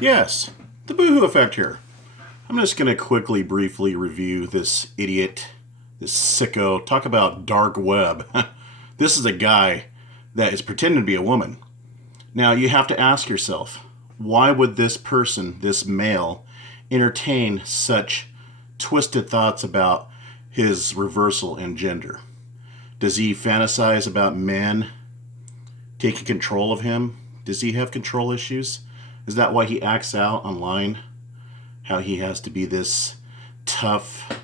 Yes, the boohoo effect here. I'm just going to quickly, briefly review this idiot, this sicko. Talk about dark web. This is a guy that is pretending to be a woman. Now, you have to ask yourself, why would this person, this male, entertain such twisted thoughts about his reversal in gender? Does he fantasize about men taking control of him? Does he have control issues? Is that why he acts out online? How he has to be this tough,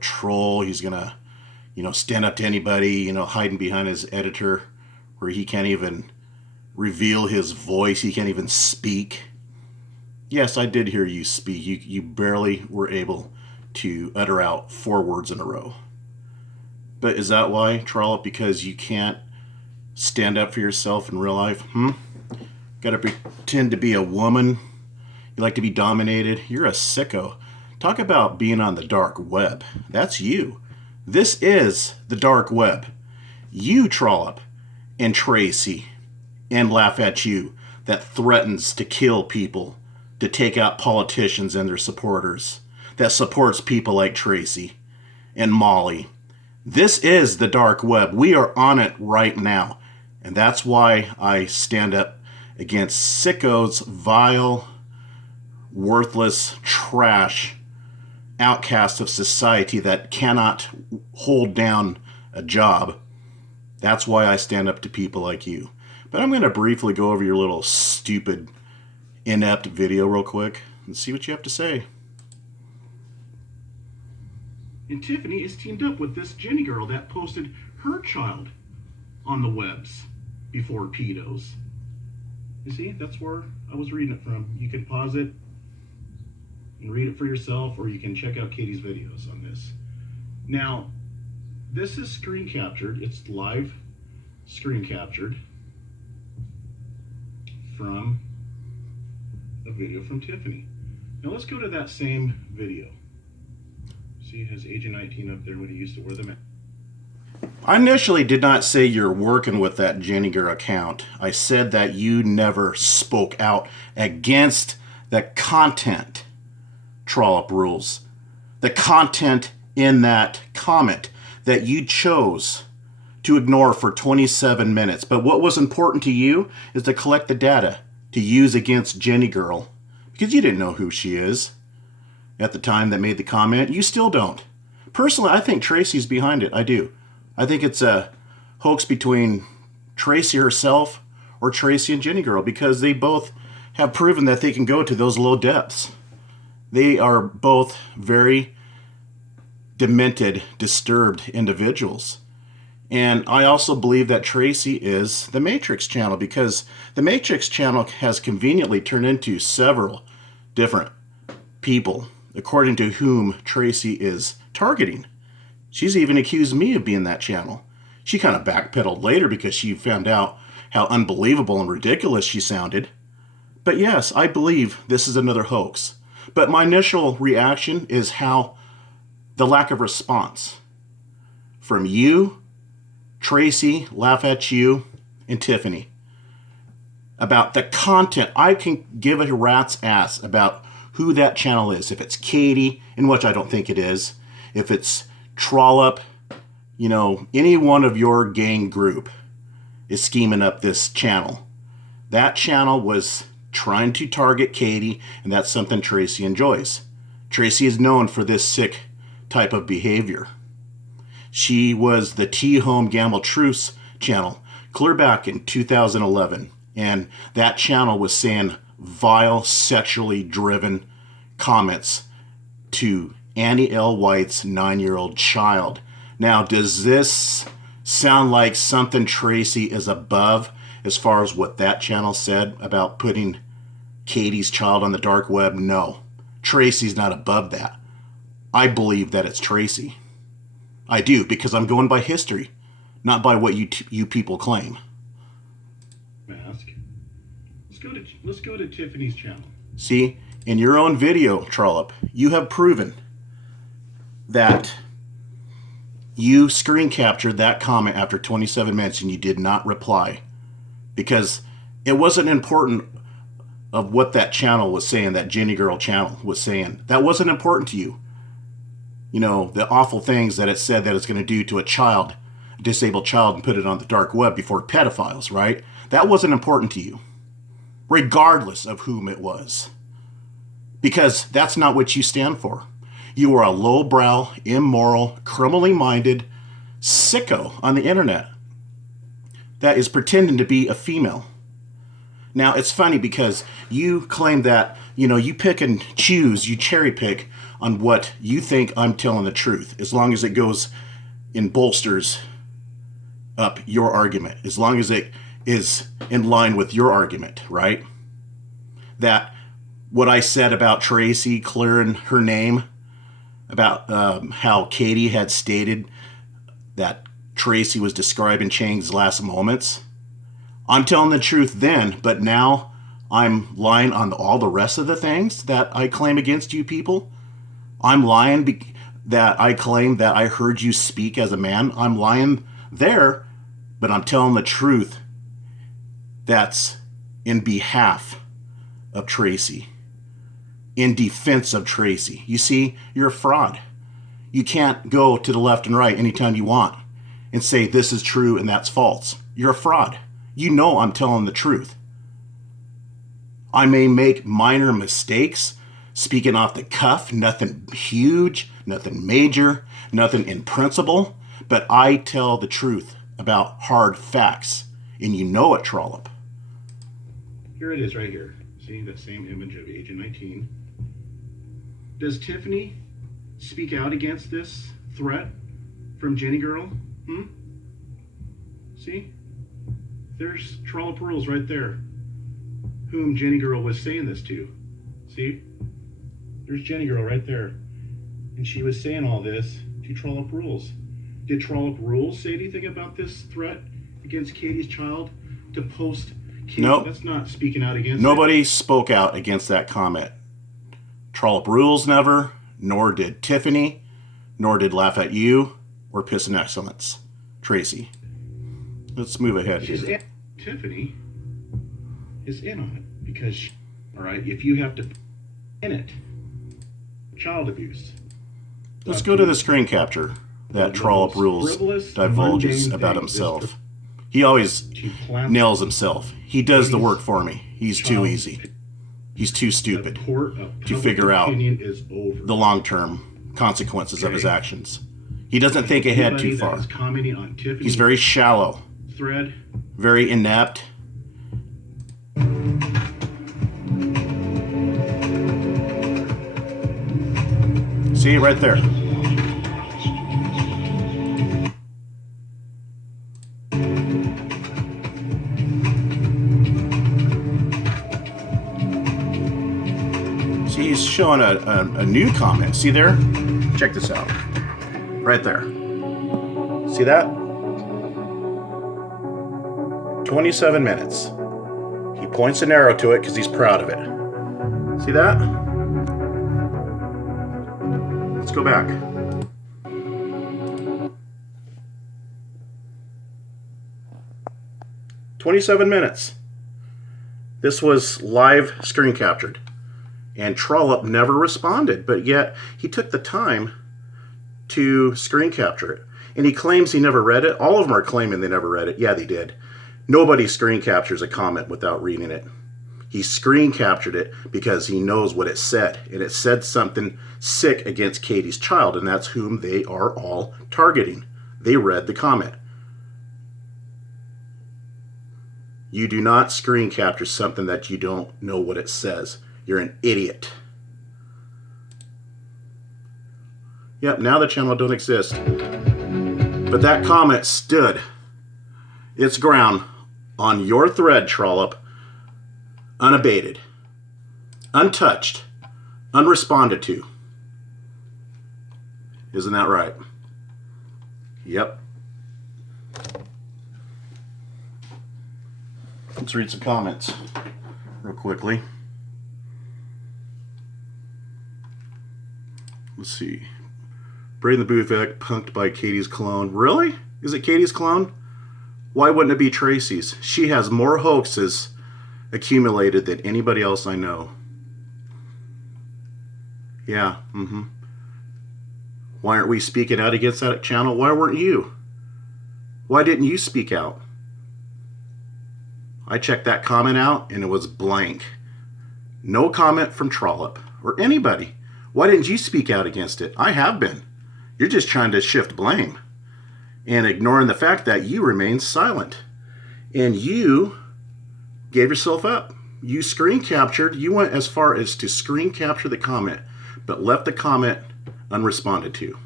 troll. He's gonna, stand up to anybody, hiding behind his editor where he can't even reveal his voice. He can't even speak. Yes, I did hear you speak. You barely were able to utter out 4 words in a row. But is that why, Trollup? Because you can't stand up for yourself in real life? Gotta pretend to be a woman? You like to be dominated? You're a sicko. Talk about being on the dark web. That's you. This is the dark web. You, Trollup, and Tracy, and LaffAchoo, that threatens to kill people, to take out politicians and their supporters, that supports people like Tracy and Molly. This is the dark web. We are on it right now. And that's why I stand up against sickos, vile, worthless trash, outcasts of society that cannot hold down a job. That's why I stand up to people like you. But I'm going to briefly go over your little stupid, inept video real quick and see what you have to say. And Tiffany is teamed up with this JennyGirl that posted her child on the webs before pedos. You see, that's where I was reading it from. You can pause it and read it for yourself, or you can check out Katie's videos on this. Now, this is screen captured. It's live screen captured from a video from Tiffany. Now let's go to that same video. See, it has Agent 19 up there when he used to wear the mask. I initially did not say you're working with that JennyGirl account. I said that you never spoke out against the content, Trollup Rullez. The content in that comment that you chose to ignore for 27 minutes. But what was important to you is to collect the data to use against JennyGirl, because you didn't know who she is at the time that made the comment. You still don't. Personally, I think Tracy's behind it. I do. I think it's a hoax between Tracy herself or Tracy and JennyGirl, because they both have proven that they can go to those low depths. They are both very demented, disturbed individuals. And I also believe that Tracy is the Matrix channel, because the Matrix channel has conveniently turned into several different people, according to whom Tracy is targeting. She's even accused me of being that channel. She kind of backpedaled later because she found out how unbelievable and ridiculous she sounded. But yes, I believe this is another hoax. But my initial reaction is how the lack of response from you, Tracy, LaffAchoo, and Tiffany about the content. I can give a rat's ass about who that channel is. If it's Katie, in which I don't think it is, if it's Trollup, any one of your gang group is scheming up this channel. That channel was trying to target Katie, and that's something Tracy enjoys. Tracy is known for this sick type of behavior. She was the T-Home Gamble Truce channel clear back in 2011, and that channel was saying vile, sexually driven comments to Annie L. White's 9-year-old child. Now, does this sound like something Tracy is above as far as what that channel said about putting Katie's child on the dark web? No. Tracy's not above that. I believe that it's Tracy. I do, because I'm going by history, not by what you people claim. Mask. Let's go to Tiffany's channel. See, in your own video, Trollup, you have proven that you screen captured that comment after 27 minutes and you did not reply, because it wasn't important of what that channel was saying, that JennyGirl channel was saying. That wasn't important to you. You know, the awful things that it said that it's going to do to a child, a disabled child, and put it on the dark web before pedophiles, right? That wasn't important to you, regardless of whom it was. Because that's not what you stand for. You are a lowbrow, immoral, criminally minded sicko on the internet that is pretending to be a female. Now, it's funny because you claim that, you know, you pick and choose, you cherry pick on what you think I'm telling the truth, as long as it goes and bolsters up your argument, as long as it is in line with your argument, right? That what I said about Tracy clearing her name, about how Katie had stated that Tracy was describing Chang's last moments, I'm telling the truth then, but now I'm lying on all the rest of the things that I claim against you people. I'm lying that I claim that I heard you speak as a man. I'm lying there, but I'm telling the truth that's in behalf of Tracy, in defense of Tracy. You see, you're a fraud. You can't go to the left and right anytime you want and say this is true and that's false. You're a fraud. You know I'm telling the truth. I may make minor mistakes, speaking off the cuff, nothing huge, nothing major, nothing in principle, but I tell the truth about hard facts, and you know it, Trollup. Here it is right here. See that same image of Agent 19. Does Tiffany speak out against this threat from JennyGirl? See? There's Trollup Rullez right there, whom JennyGirl was saying this to. See? There's JennyGirl right there. And she was saying all this to Trollup Rullez. Did Trollup Rullez say anything about this threat against Katie's child to post Katie? Nope. That's not speaking out against Nobody spoke out against that comment. Trollup Rullez never, nor did Tiffany, nor did LaffAchoo, or Pissin Excellence. Tracy. Let's move ahead here. Tiffany is in on it because, all right, if you have to in it, child abuse. Let's go to the screen capture that Trollup Rullez divulges about himself. He always nails himself. He does the work for me. He's too easy. He's too stupid to figure out the long-term consequences of his actions. He doesn't think ahead too far. He's very shallow, very inept. See, right there. See, he's showing a new comment. See there? Check this out. Right there. See that? 27 minutes. He points an arrow to it because he's proud of it. See that? Let's go back. "27 minutes. This was live screen captured. And Trollup never responded, but yet he took the time to screen capture it. And he claims he never read it. All of them are claiming they never read it. Yeah, they did. Nobody screen captures a comment without reading it. He screen captured it because he knows what it said. And it said something sick against Katie's child, and that's whom they are all targeting. They read the comment. You do not screen capture something that you don't know what it says. You're an idiot. Yep, now the channel don't exist. But that comment stood its ground on your thread, Trollup, unabated, untouched, unresponded to. Isn't that right? Yep. Let's read some comments real quickly. Let's see. Braden the Boothvec, punked by Katie's clone. Really? Is it Katie's clone? Why wouldn't it be Tracy's? She has more hoaxes accumulated than anybody else I know. Yeah, Why aren't we speaking out against that channel? Why weren't you? Why didn't you speak out? I checked that comment out and it was blank. No comment from Trollup or anybody. Why didn't you speak out against it? I have been. You're just trying to shift blame and ignoring the fact that you remained silent. And you gave yourself up. You screen captured. You went as far as to screen capture the comment, but left the comment unresponded to.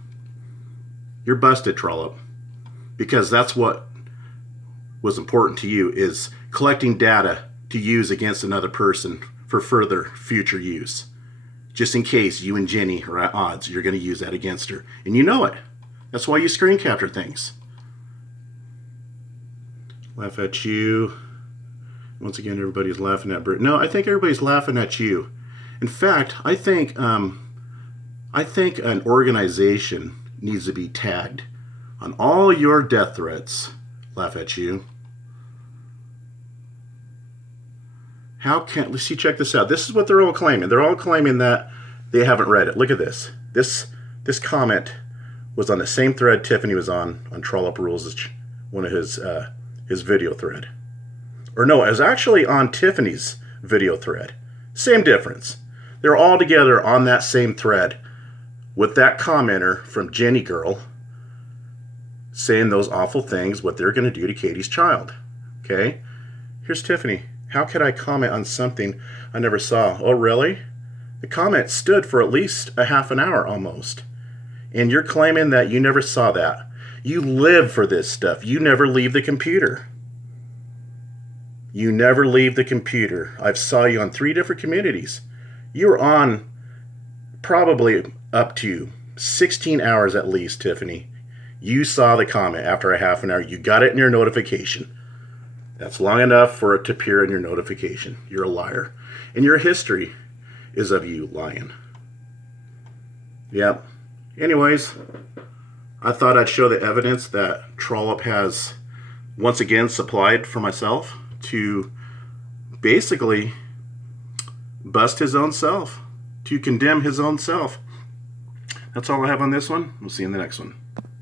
You're busted, Trollup. Because that's what was important to you, is collecting data to use against another person for further future use. Just in case you and Jenny are at odds, you're going to use that against her. And you know it. That's why you screen capture things. LaffAchoo. Once again, everybody's laughing at Brit. No, I think everybody's laughing at you. In fact, I think an organization needs to be tagged on all your death threats, LaffAchoo. How can, let's see, check this out. This is what they're all claiming. They're all claiming that they haven't read it. Look at this. This comment was on the same thread Tiffany was on Trollup Rullez, one of his video thread. Or no, it was actually on Tiffany's video thread. Same difference. They're all together on that same thread with that commenter from JennyGirl saying those awful things, what they're going to do to Katie's child. Okay? Here's Tiffany. How could I comment on something I never saw? Oh, really? The comment stood for at least a half an hour almost. And you're claiming that you never saw that. You live for this stuff. You never leave the computer. You never leave the computer. I've saw you on 3 different communities. You were on probably up to 16 hours at least, Tiffany. You saw the comment after a half an hour. You got it in your notification. That's long enough for it to appear in your notification. You're a liar. And your history is of you lying. Yep. Anyways, I thought I'd show the evidence that Trollup has once again supplied for myself to basically bust his own self, to condemn his own self. That's all I have on this one. We'll see you in the next one.